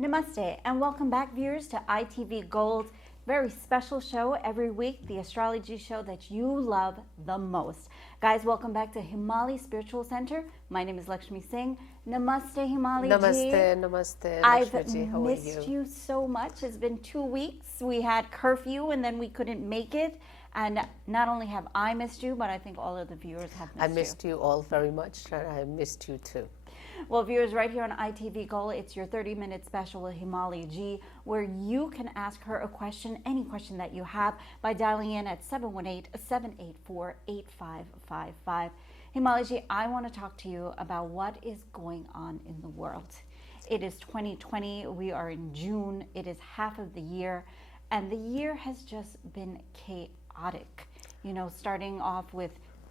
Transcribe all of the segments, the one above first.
Namaste and welcome back, viewers, to ITV Gold's very special show every week, the astrology show that you love the most. Guys, welcome back to Himali Spiritual Center. My name is Lakshmi Singh. Namaste, Himali ji. Namaste, I've Lakshmi ji. How are missed you so much. It's been 2 weeks. We had curfew and then we couldn't make it. And not only have I missed you, but I think all of the viewers have missed you. I missed you all very much, and I missed you too. Well, viewers, right here on ITV Gold, it's your 30-minute special with Himali Ji, where you can ask her a question, any question that you have, by dialing in at 718-784-8555. Himali Ji, I want to talk to you about what is going on in the world. It is 2020. We are in June. It is half of the year, and the year has just been chaotic. You know, starting off with,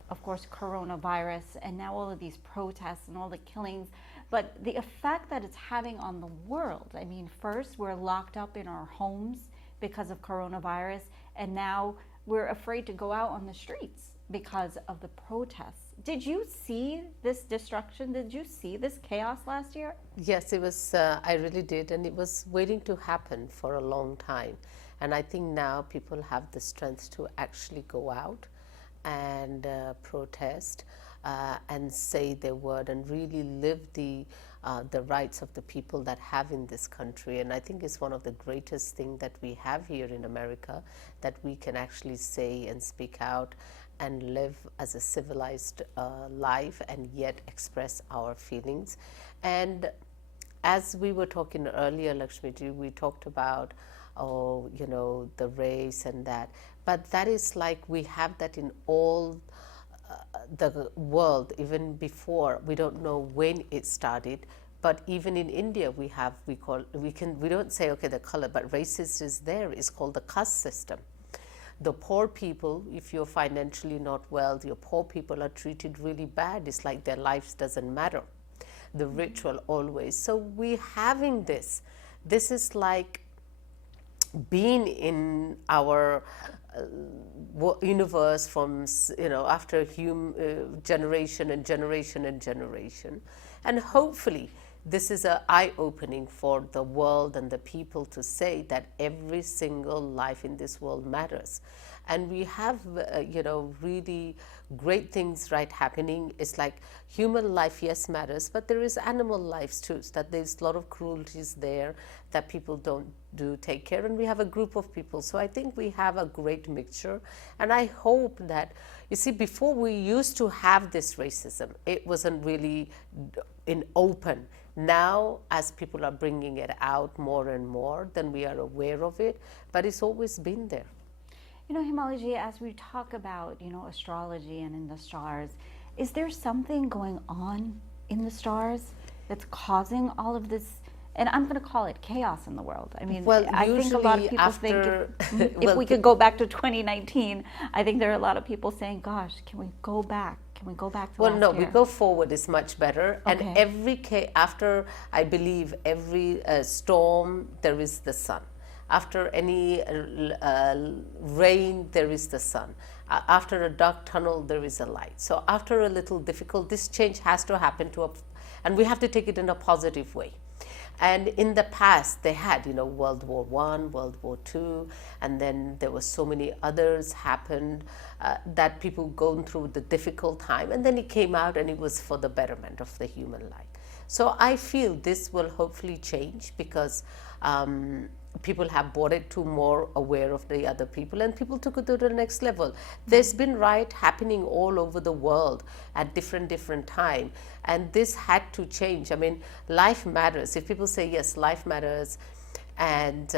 of course, coronavirus, and now all of these protests and all the killings, but the effect that it's having on the world. I mean, first we're locked up in our homes because of coronavirus, and now we're afraid to go out on the streets because of the protests. Did you see this destruction? Did you see this chaos last year? Yes, it was, I really did, and it was waiting to happen for a long time. And I think now people have the strength to actually go out and protest and say their word and really live the rights of the people that have in this country. And I think it's one of the greatest things that we have here in America, that we can actually say and speak out and live as a civilized life and yet express our feelings. And as we were talking earlier, Lakshmiji, we talked about, oh, you know, the race and that. But that is like we have that in all the world, even before. We don't know when it started, but even in India we don't say, okay, the color, but racist is there. It's called the caste system. The poor people, if you're financially not well, your poor people are treated really bad. It's like their lives doesn't matter. The ritual always. So we having this. This is like being in our universe from, you know, after generation and generation and generation. And hopefully this is an eye-opening for the world and the people to say that every single life in this world matters. And we have, you know, really great things right happening. It's like human life, yes, matters, but there is animal lives too, so that there's a lot of cruelties there that people don't take care, and we have a group of people. So I think we have a great mixture, and I hope that, you see, before we used to have this racism, it wasn't really in open. Now, as people are bringing it out more and more, then we are aware of it, but it's always been there. You know, Himali Ji, as we talk about, you know, astrology and in the stars, is there something going on in the stars that's causing all of this? And I'm going to call it chaos in the world. I mean, well, I think a lot of people think if we could go back to 2019, I think there are a lot of people saying, gosh, can we go back? Can we go back to last year? We go forward is much better. Okay. And after, I believe, every storm, there is the sun. After any rain, there is the sun. After a dark tunnel, there is a light. So after a little difficult, this change has to happen and we have to take it in a positive way. And in the past, they had, you know, World War I, World War II, and then there were so many others happened that people going through the difficult time, and then it came out and it was for the betterment of the human life. So I feel this will hopefully change because people have brought it to more aware of the other people, and people took it to the next level. There's been riot happening all over the world at different time, and this had to change. I mean, life matters. If people say, yes, life matters, and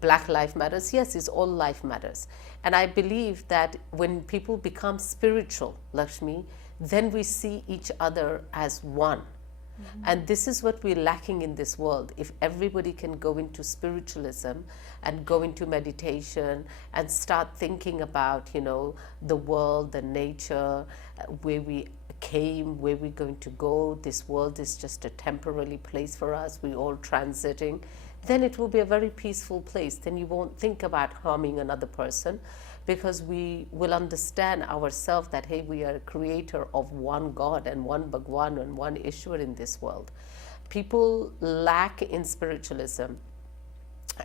Black life matters, yes, it's all life matters. And I believe that when people become spiritual, Lakshmi, then we see each other as one. And this is what we're lacking in this world. If everybody can go into spiritualism and go into meditation and start thinking about, you know, the world, the nature, where we came, where we're going to go, this world is just a temporary place for us, we're all transiting, then it will be a very peaceful place. Then you won't think about harming another person, because we will understand ourselves that, hey, we are a creator of one God and one Bhagwan and one Ishwar in this world. people lack in spiritualism.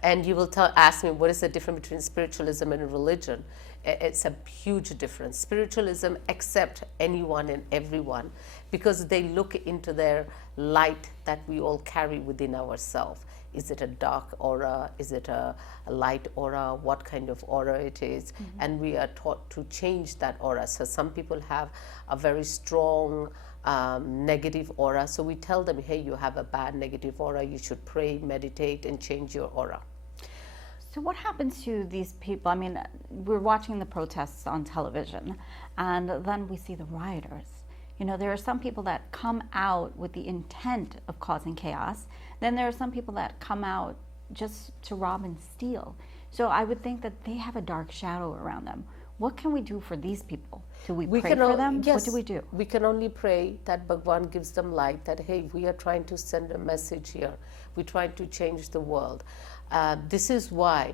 And you will ask me, what is the difference between spiritualism and religion? It's a huge difference. Spiritualism accepts anyone and everyone because they look into their light that we all carry within ourselves. Is it a dark aura? Is it a light aura? What kind of aura it is? And we are taught to change that aura. So some people have a very strong negative aura. So we tell them, hey, you have a bad negative aura. You should pray, meditate, and change your aura. So what happens to these people? I mean, we're watching the protests on television, and then we see the rioters. You know, there are some people that come out with the intent of causing chaos. Then there are some people that come out just to rob and steal. So I would think that they have a dark shadow around them. What can we do for these people? Do we pray for them? Yes, what do we do? We can only pray that Bhagwan gives them light, that, hey, we are trying to send a message here. We're trying to change the world. This is why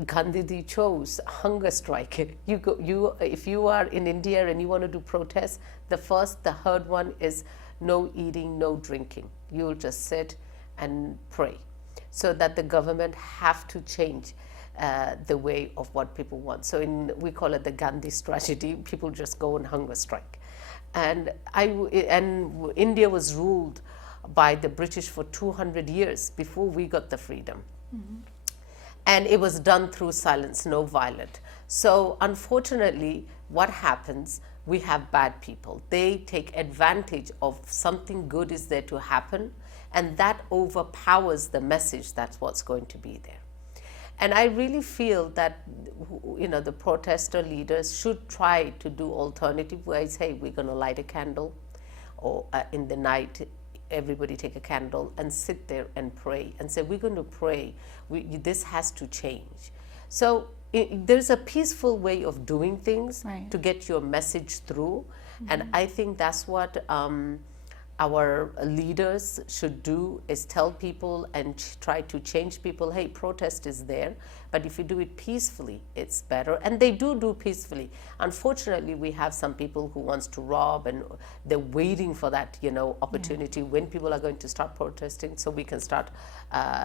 Gandhiji chose hunger strike. If you are in India and you want to do protests, the third one is no eating, no drinking. You'll just sit and pray, so that the government have to change the way of what people want. So we call it the Gandhi strategy. People just go on hunger strike. And India was ruled by the British for 200 years before we got the freedom. And it was done through silence, no violence. So unfortunately, what happens, we have bad people. They take advantage of something good is there to happen, and that overpowers the message that's what's going to be there. And I really feel that, you know, the protester leaders should try to do alternative ways. Hey, we're going to light a candle, or in the night, everybody take a candle and sit there and pray and say, we're going to pray. This has to change. So there's a peaceful way of doing things to get your message through. And I think that's what our leaders should do, is tell people and try to change people. Hey, protest is there, but if you do it peacefully, it's better. And they do peacefully. Unfortunately, we have some people who wants to rob, and they're waiting for that, you know, opportunity when people are going to start protesting, so we can start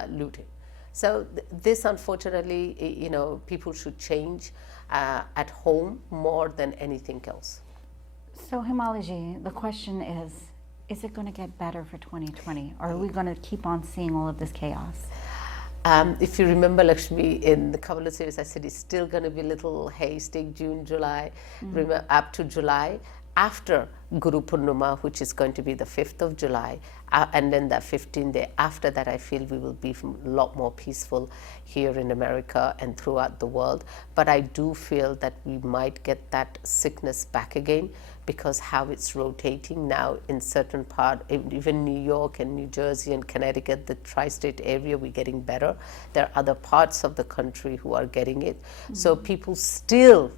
looting. So this, unfortunately, you know, people should change at home more than anything else. So Himali, the question is it going to get better for 2020, or are we going to keep on seeing all of this chaos? If you remember, Lakshmi, in the Kabbalah series, I said it's still going to be a little haze, take June, July, up to July. After Guru Purnima, which is going to be the 5th of July, and then the 15th day after that, I feel we will be a lot more peaceful here in America and throughout the world. But I do feel that we might get that sickness back again, because how it's rotating now in certain part, even New York and New Jersey and Connecticut, the tri-state area, we're getting better. There are other parts of the country who are getting it. So people still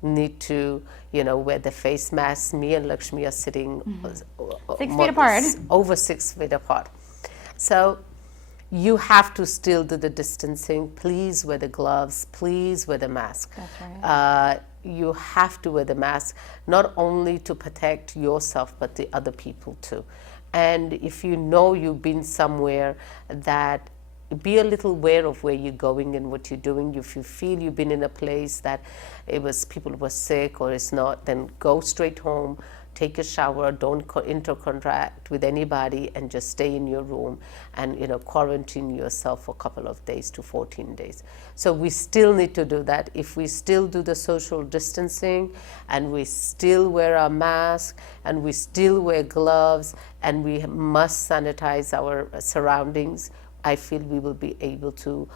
need to, you know, wear the face masks. Me and Lakshmi are sitting 6 feet apart. Over 6 feet apart. So you have to still do the distancing. Please wear the gloves. Please wear the mask. That's right. You have to wear the mask, not only to protect yourself, but the other people too. And if you know you've been somewhere, that be a little aware of where you're going and what you're doing. If you feel you've been in a place that people were sick or it's not, then go straight home, take a shower, don't intercontact with anybody, and just stay in your room and, you know, quarantine yourself for a couple of days to 14 days. So we still need to do that. If we still do the social distancing, and we still wear our mask, and we still wear gloves, and we must sanitize our surroundings, I feel we will be able to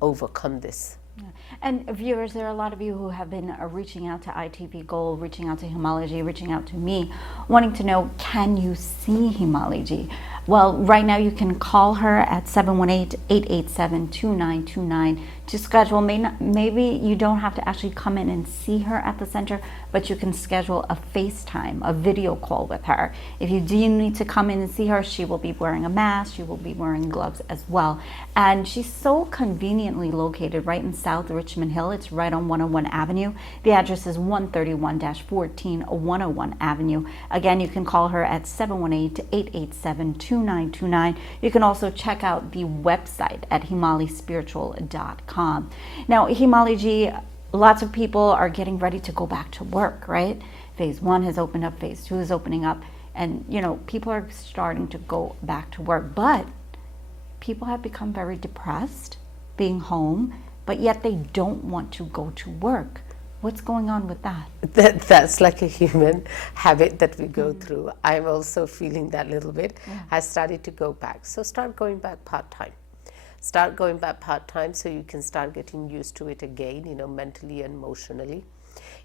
overcome this. Yeah. And viewers, there are a lot of you who have been reaching out to ITV Gold, reaching out to Himali, reaching out to me, wanting to know, can you see Himali? Well, right now you can call her at 718-887-2929 to schedule. Maybe you don't have to actually come in and see her at the center, but you can schedule a FaceTime, a video call with her. If you do need to come in and see her, she will be wearing a mask, she will be wearing gloves as well. And she's so conveniently located right in South Richmond Hill. It's right on 101 Avenue. The address is 131-14 101 Avenue. Again, you can call her at 718-887-2929. You can also check out the website at himalispiritual.com. Now, Himali ji, lots of people are getting ready to go back to work, right? Phase 1 has opened up, phase 2 is opening up, and people are starting to go back to work, but people have become very depressed being home, but yet they don't want to go to work. What's going on with that? That's like a human habit that we go through. I'm also feeling that little bit. Yeah. I started to go back. So start going back part-time. Start going back part-time so you can start getting used to it again, mentally and emotionally.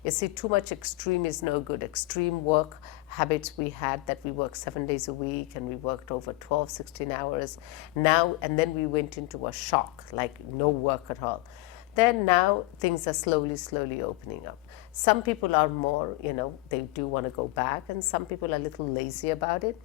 You see, too much extreme is no good. Extreme work habits we had, that we worked 7 days a week and we worked over 12, 16 hours. Now, and then we went into a shock, like no work at all. Then now things are slowly opening up. Some people are more, they do want to go back, and some people are a little lazy about it,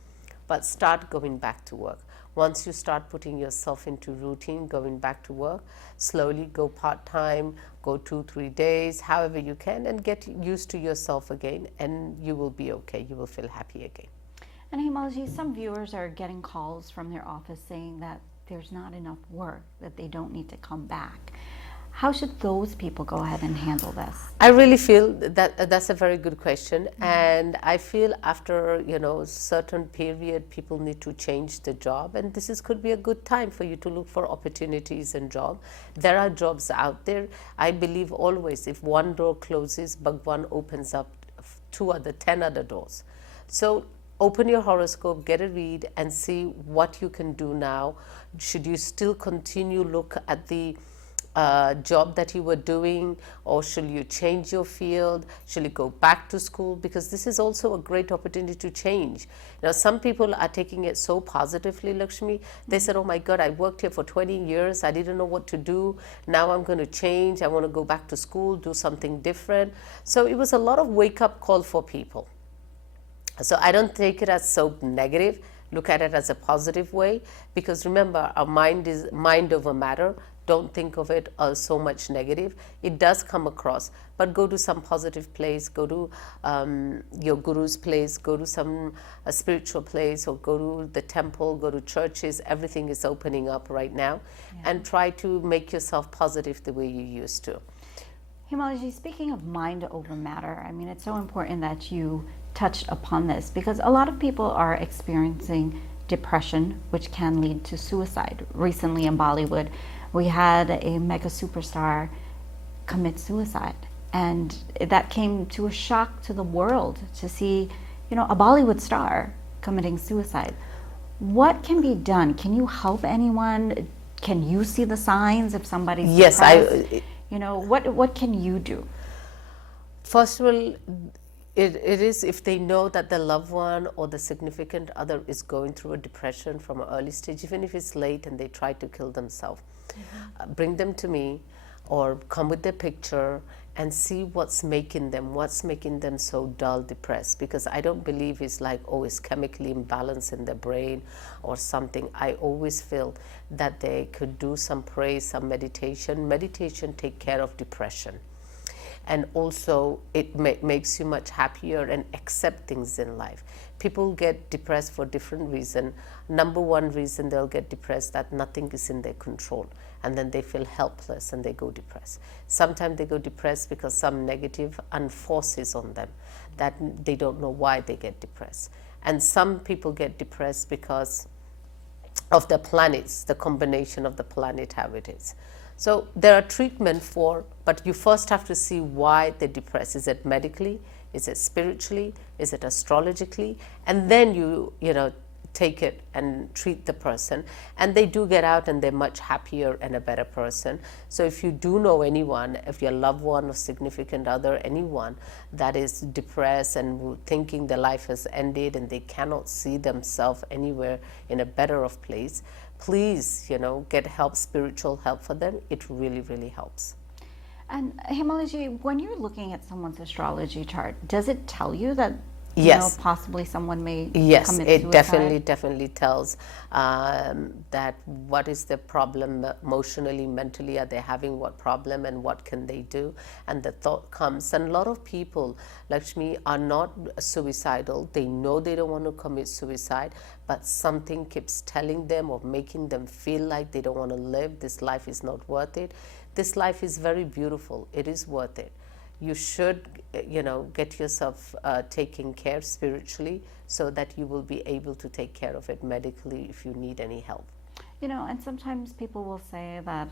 but start going back to work. Once you start putting yourself into routine, going back to work, slowly go part-time, go 2-3 days, however you can, and get used to yourself again, and you will be okay. You will feel happy again. And Himali, some viewers are getting calls from their office saying that there's not enough work, that they don't need to come back. How should those people go ahead and handle this? I really feel that that's a very good question, and I feel after a certain period, people need to change the job, and could be a good time for you to look for opportunities and job. There are jobs out there. I believe always, if one door closes, Bhagwan opens up 10 other doors. So open your horoscope, get a read, and see what you can do now. Should you still continue look at the job that you were doing, or should you change your field? Should you go back to school? Because this is also a great opportunity to change. Some people are taking it so positively, Lakshmi. They said, oh my God, I worked here for 20 years. I didn't know what to do. Now I'm going to change. I want to go back to school, do something different. So it was a lot of wake-up call for people. So I don't take it as so negative. Look at it as a positive way, because remember, our mind is mind over matter. Don't think of it as so much negative. It does come across, but go to some positive place, go to your guru's place, go to some spiritual place, or go to the temple, go to churches. Everything is opening up right now, and try to make yourself positive the way you used to. Himali, speaking of mind over matter, I mean, it's so important that you touched upon this, because a lot of people are experiencing depression, which can lead to suicide. Recently in Bollywood, we had a mega superstar commit suicide, and that came to a shock to the world to see, a Bollywood star committing suicide. What can be done? Can you help anyone? Can you see the signs if somebody's depressed? What can you do? First of all, it is if they know that the loved one or the significant other is going through a depression from an early stage, even if it's late and they try to kill themselves, bring them to me, or come with their picture and see what's making them so dull, depressed. Because I don't believe it's like, oh, it's chemically imbalanced in the brain or something. I always feel that they could do some prayer, some meditation. Meditation take care of depression. And also it makes you much happier and accept things in life. People get depressed for different reasons. Number one reason they'll get depressed, that nothing is in their control, and then they feel helpless and they go depressed. Sometimes they go depressed because some negative unforces on them, that they don't know why they get depressed. And some people get depressed because of the planets, the combination of the planet, how it is. So there are treatment but you first have to see why they're depressed. Is it medically? Is it spiritually? Is it astrologically? And then you take it and treat the person, and they do get out and they're much happier and a better person. So if you do know anyone, if your loved one or significant other, anyone that is depressed and thinking their life has ended and they cannot see themselves anywhere in a better of place, please, get help, spiritual help for them. It really, really helps. And Himali, when you're looking at someone's astrology chart, does it tell you that Yes. Possibly someone may Yes, commit it suicide. definitely tells that what is the problem emotionally, mentally, are they having what problem and what can they do? And the thought comes, and a lot of people, Lakshmi, are not suicidal. They know they don't want to commit suicide, but something keeps telling them or making them feel like they don't want to live. This life is not worth it. This life is very beautiful. It is worth it. You should, get yourself taken care spiritually so that you will be able to take care of it medically if you need any help. And sometimes people will say that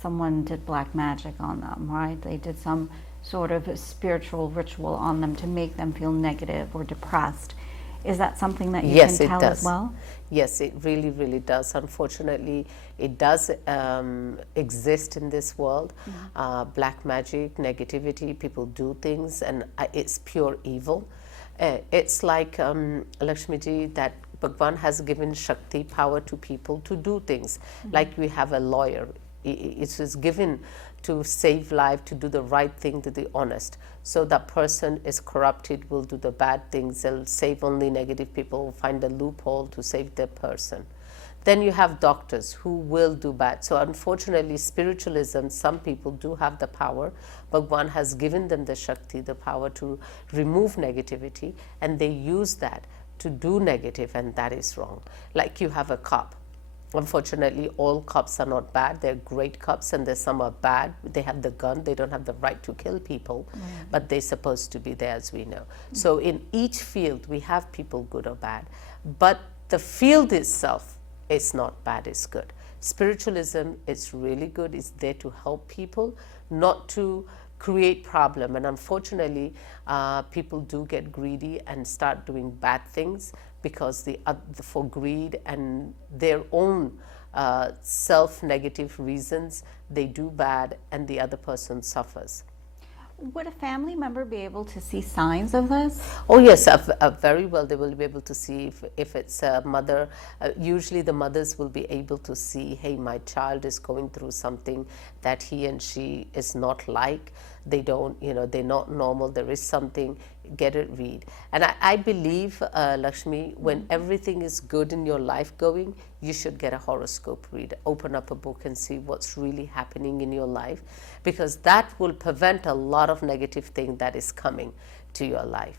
someone did black magic on them, right? They did some sort of spiritual ritual on them to make them feel negative or depressed. Is that something that you Yes, can it tell does. as well? Yes, it really, really does. Unfortunately, it does exist in this world. Black magic, negativity, people do things, and it's pure evil. It's like, Lakshmiji, that Bhagwan has given Shakti, power to people to do things. Like we have a lawyer. It is given to save life, to do the right thing, to be honest. So that person is corrupted, will do the bad things, they'll save only negative people, find a loophole to save their person. Then you have doctors who will do bad. So unfortunately, spiritualism, some people do have the power. Bhagwan has given them the Shakti, the power to remove negativity, and they use that to do negative, and that is wrong. Like you have a cop. Unfortunately, all cops are not bad. They're great cops, and there's some are bad. They have the gun. They don't have the right to kill people, but they're supposed to be there, as we know. So in each field, we have people good or bad. But the field itself is not bad, it's good. Spiritualism is really good. It's there to help people, not to create problem. And unfortunately, people do get greedy and start doing bad things because for greed and their own self-negative reasons, they do bad and the other person suffers. Would a family member be able to see signs of this? Oh yes, very well. They will be able to see if it's a mother. Usually the mothers will be able to see, hey, my child is going through something that he and she is not like. They don't, they're not normal. There is something, get it, read. And I believe, Lakshmi, when everything is good in your life going, you should get a horoscope read. Open up a book and see what's really happening in your life, because that will prevent a lot of negative thing that is coming to your life.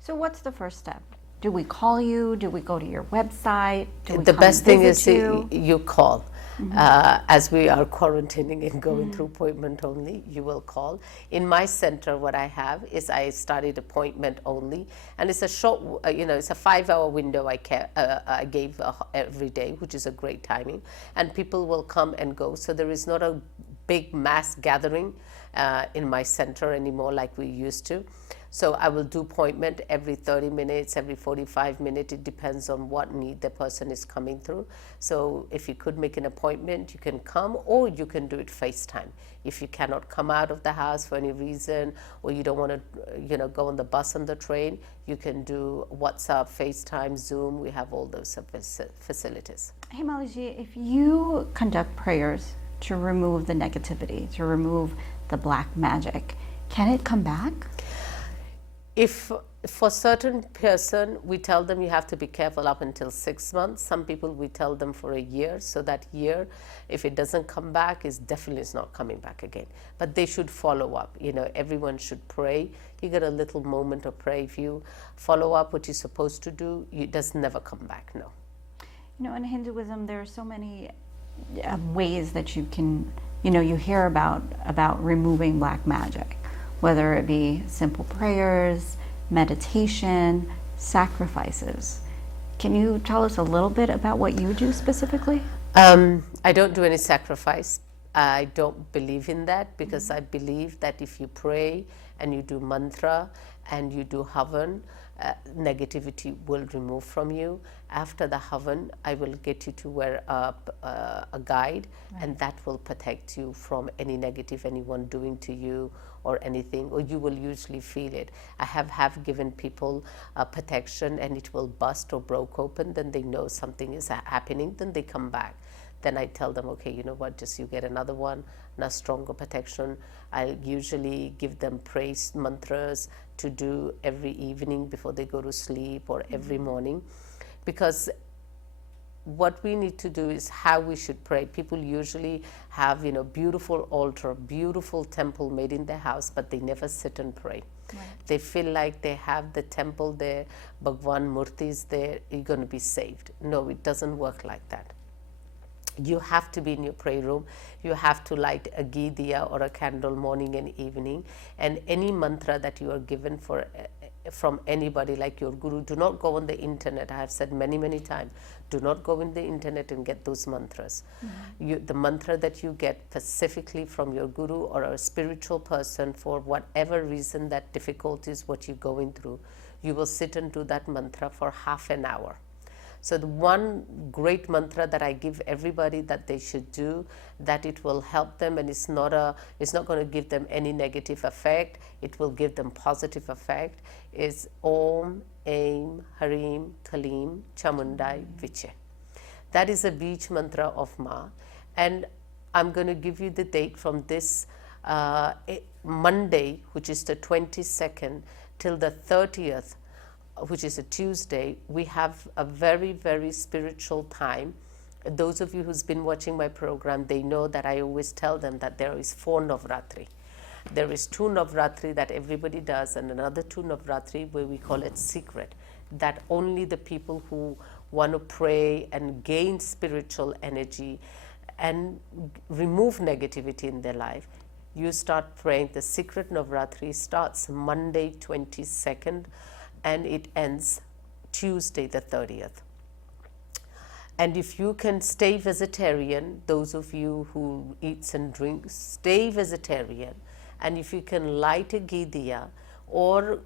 So what's the first step? Do we call you? Do we go to your website? Do we The best thing is you? You call. As we are quarantining and going through appointment only, you will call. In my center, what I have is I started appointment only, and it's a short, it's a 5-hour window I gave every day, which is a great timing, and people will come and go. So there is not a big mass gathering in my center anymore like we used to. So I will do appointment every 30 minutes, every 45 minutes. It depends on what need the person is coming through. So if you could make an appointment, you can come, or you can do it FaceTime. If you cannot come out of the house for any reason, or you don't want to, go on the bus and the train, you can do WhatsApp, FaceTime, Zoom. We have all those facilities. Himali ji, if you conduct prayers to remove the negativity, to remove the black magic, can it come back? If for certain person, we tell them you have to be careful up until 6 months. Some people, we tell them for a year. So that year, if it doesn't come back, it's definitely not coming back again. But they should follow up. Everyone should pray. You get a little moment of prayer. If you follow up what you're supposed to do, it does never come back, no. In Hinduism, there are so many ways that you can, you hear about removing black magic, whether it be simple prayers, meditation, sacrifices. Can you tell us a little bit about what you do specifically? I don't do any sacrifice. I don't believe in that, because I believe that if you pray and you do mantra and you do havan, negativity will remove from you. After the havan, I will get you to wear a guide, and that will protect you from any negative anyone doing to you or anything, or you will usually feel it. I have given people protection, and it will bust or broke open, then they know something is happening, then they come back. then I tell them, okay, you know what, just you get another one, a stronger protection. I usually give them praise mantras to do every evening before they go to sleep, or every morning, because what we need to do is how we should pray. People usually have, you know, beautiful altar, beautiful temple made in their house, but they never sit and pray. Right. They feel like they have the temple there, Bhagwan Murti is there, you're going to be saved. No, it doesn't work like that. You have to be in your prayer room. You have to light a ghee diya or a candle morning and evening, and any mantra that you are given from anybody, like your guru. Do not go on the internet. I have said many times, do not go on the internet and get those mantras. Mm-hmm. The mantra that you get specifically from your guru or a spiritual person, for whatever reason, that difficulties what you're going through, you will sit and do that mantra for half an hour. So the one great mantra that I give everybody that they should do, that it will help them, and it's not going to give them any negative effect, it will give them positive effect, is Om Aim Harim Kalim Chamundai Viche. That is a beach mantra of Ma, and I'm going to give you the date from this Monday, which is the 22nd, till the 30th, which is a Tuesday. We have a very spiritual time. Those of you who's been watching my program, they know that I always tell them that there is 4 Navratri. There is 2 Navratri that everybody does, and another 2 Navratri where we call it secret, that only the people who want to pray and gain spiritual energy and remove negativity in their life, you start praying. The secret Navratri starts Monday 22nd, and it ends Tuesday the 30th. And if you can stay vegetarian, those of you who eats and drinks, stay vegetarian. And if you can light a ghee diya or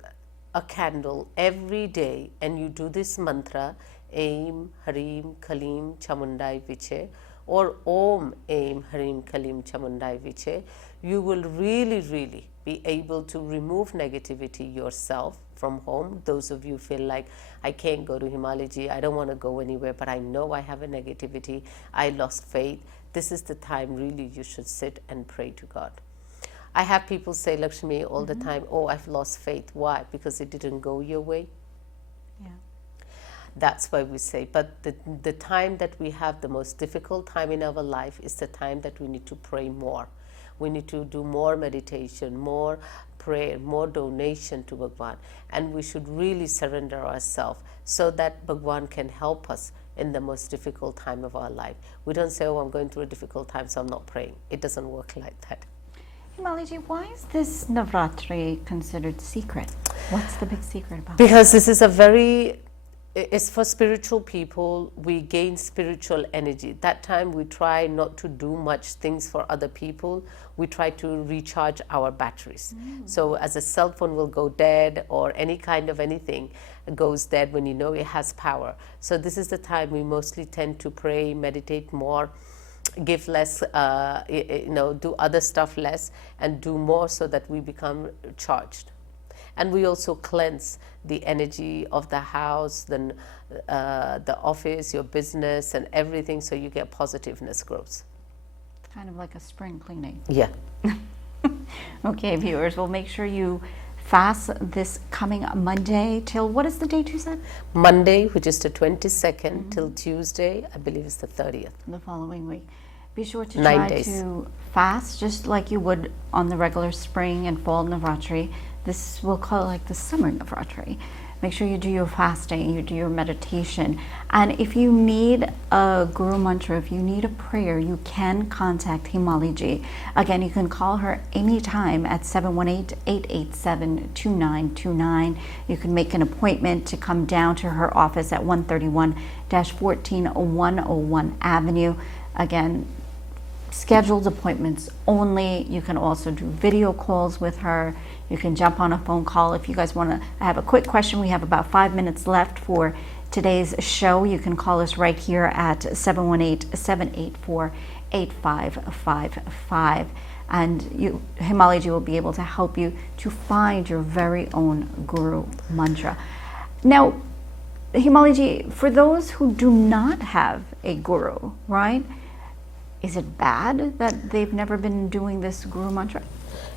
a candle every day, and you do this mantra, Aim Harim Kalim Chamundai Viche, or Om Aim Harim Kalim Chamundai Viche, you will really be able to remove negativity yourself from home. Those of you feel like, I can't go to Himali ji, I don't want to go anywhere, but I know I have a negativity, I lost faith. This is the time really you should sit and pray to God. I have people say, Lakshmi, all the time, oh, I've lost faith. Why? Because it didn't go your way. Yeah. That's why we say, but the time that we have, the most difficult time in our life, is the time that we need to pray more. We need to do more meditation, more prayer, more donation to Bhagwan, and we should really surrender ourselves so that Bhagwan can help us in the most difficult time of our life. We don't say, oh, I'm going through a difficult time, so I'm not praying. It doesn't work like that. Himali ji, why is this Navratri considered secret? What's the big secret about it? Because this is it's for spiritual people. We gain spiritual energy. That time we try not to do much things for other people. We try to recharge our batteries. So as a cell phone will go dead, or any kind of anything goes dead when you know it has power. So this is the time we mostly tend to pray, meditate more, give less, do other stuff less, and do more so that we become charged. And we also cleanse the energy of the house, then the office, your business, and everything, so you get positiveness grows. Kind of like a spring cleaning. Yeah. Okay, viewers, well, make sure you fast this coming Monday till, what is the date you said? Monday, which is the 22nd, till Tuesday, I believe it's the 30th. The following week. Be sure to 9 try days. to fast just like you would on the regular spring and fall Navratri. This we'll call it like the summer Navratri. Make sure you do your fasting, you do your meditation. And if you need a Guru Mantra, if you need a prayer, you can contact Himali ji. Again, you can call her anytime at 718-887-2929. You can make an appointment to come down to her office at 131-14101 Avenue. Again, scheduled appointments only. You can also do video calls with her. You can jump on a phone call if you guys want to. I have a quick question. We have about 5 minutes left for today's show. You can call us right here at 718-784-8555. And Himali ji will be able to help you to find your very own Guru Mantra. Now, Himali ji, for those who do not have a Guru, right? Is it bad that they've never been doing this Guru Mantra?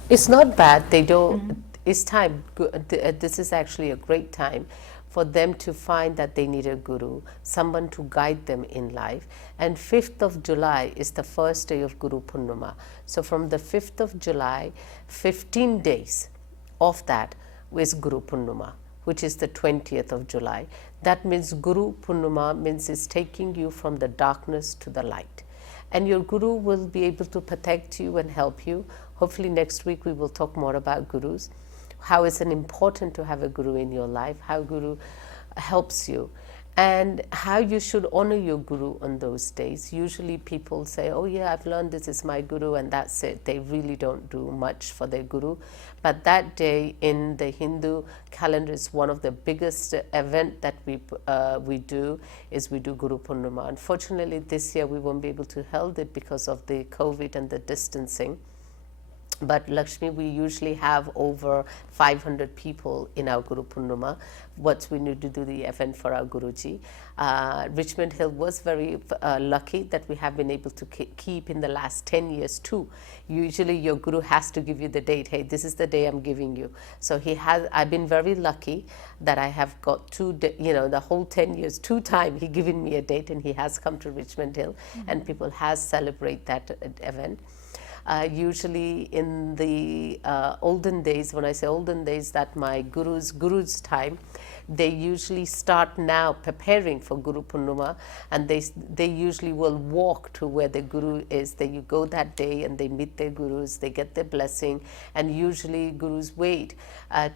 It's not bad. They don't. It's time. This is actually a great time for them to find that they need a guru, someone to guide them in life. And 5th of July is the first day of Guru Purnima. So from the 5th of July, 15 days of that is Guru Purnima, which is the 20th of July. That means Guru Purnima means it's taking you from the darkness to the light. And your guru will be able to protect you and help you. Hopefully next week we will talk more about gurus. How is it important to have a guru in your life, how guru helps you, and how you should honor your guru on those days. Usually people say, oh yeah, I've learned this is my guru and that's it. They really don't do much for their guru. But that day in the Hindu calendar is one of the biggest event that we do Guru Purnima. Unfortunately this year we won't be able to hold it because of the COVID and the distancing. But Lakshmi, we usually have over 500 people in our Guru Purnima. What we need to do the event for our Guruji. Richmond Hill was very lucky that we have been able to keep in the last 10 years too. Usually your Guru has to give you the date. Hey, this is the day I'm giving you. So I've been very lucky that I have got the whole 10 years, 2 times he given me a date and he has come to Richmond Hill and people has celebrate that event. Usually in the olden days, when I say olden days, that my guru's time, they usually start now preparing for Guru Purnima, and they usually will walk to where the guru is. You go that day and they meet their gurus, they get their blessing, and usually gurus wait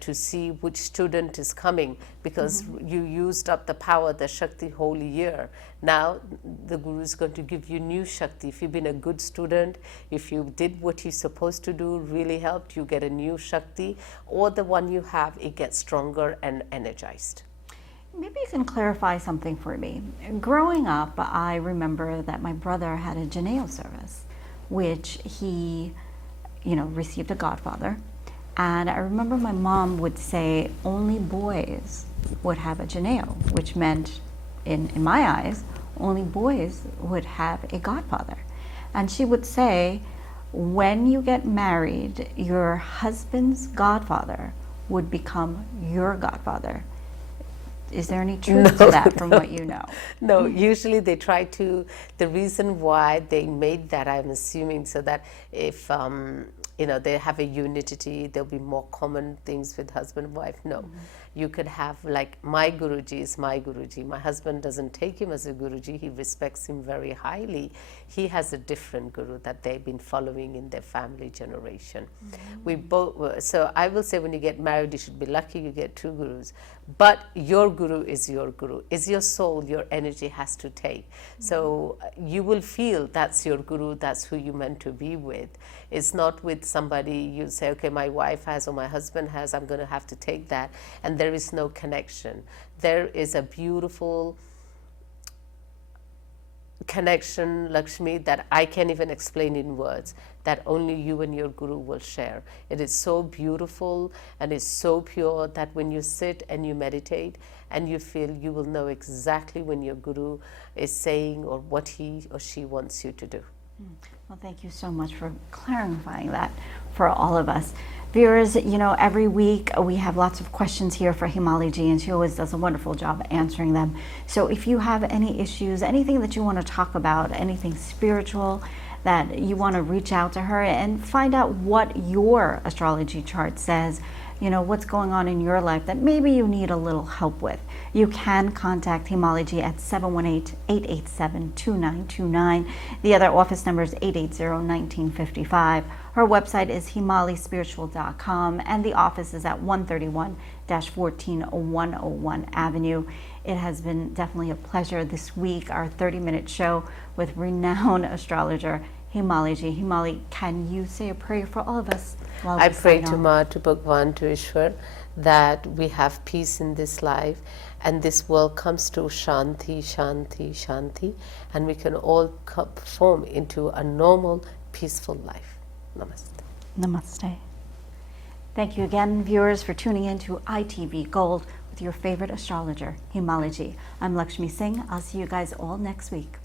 to see which student is coming, because you used up the power, the Shakti, whole year. Now the guru is going to give you new Shakti. If you've been a good student, if you did what you're supposed to do, really helped, you get a new Shakti, or the one you have, it gets stronger and energized. Maybe you can clarify something for me. Growing up, I remember that my brother had a Janeo service, which he, received a godfather. And I remember my mom would say only boys would have a Janeo, which meant, in my eyes, only boys would have a godfather. And she would say, when you get married, your husband's godfather would become your godfather. Is there any truth to that from what you know? No, usually they try to, the reason why they made that, I'm assuming, so that if they have a unity, there'll be more common things with husband and wife. No, you could have, like, my Guruji is my Guruji. My husband doesn't take him as a Guruji. He respects him very highly. He has a different Guru that they've been following in their family generation. We both, so I will say when you get married, you should be lucky you get 2 Gurus. But your Guru, is your soul, your energy has to take. So you will feel that's your Guru, that's who you're meant to be with. It's not with somebody you say, okay, my wife has or my husband has, I'm going to have to take that. And there is no connection. There is a beautiful connection, Lakshmi, that I can't even explain in words, that only you and your Guru will share. It is so beautiful and it's so pure that when you sit and you meditate and you feel, you will know exactly when your Guru is saying or what he or she wants you to do. Well, thank you so much for clarifying that for all of us. Viewers, every week we have lots of questions here for Himali Ji, and she always does a wonderful job answering them. So if you have any issues, anything that you want to talk about, anything spiritual that you want to reach out to her and find out what your astrology chart says, what's going on in your life that maybe you need a little help with, you can contact Himali Ji at 718-887-2929. The other office number is 880-1955. Her website is himalispiritual.com, and the office is at 131-14101 Avenue. It has been definitely a pleasure this week, our 30-minute show with renowned astrologer Himali Ji. Himali, can you say a prayer for all of us? I pray to Ma, to Bhagwan, to Ishwar, that we have peace in this life and this world comes to Shanti, Shanti, Shanti, and we can all form into a normal, peaceful life. Namaste. Namaste. Thank you again, viewers, for tuning in to ITV Gold with your favorite astrologer, Himali Ji. I'm Lakshmi Singh. I'll see you guys all next week.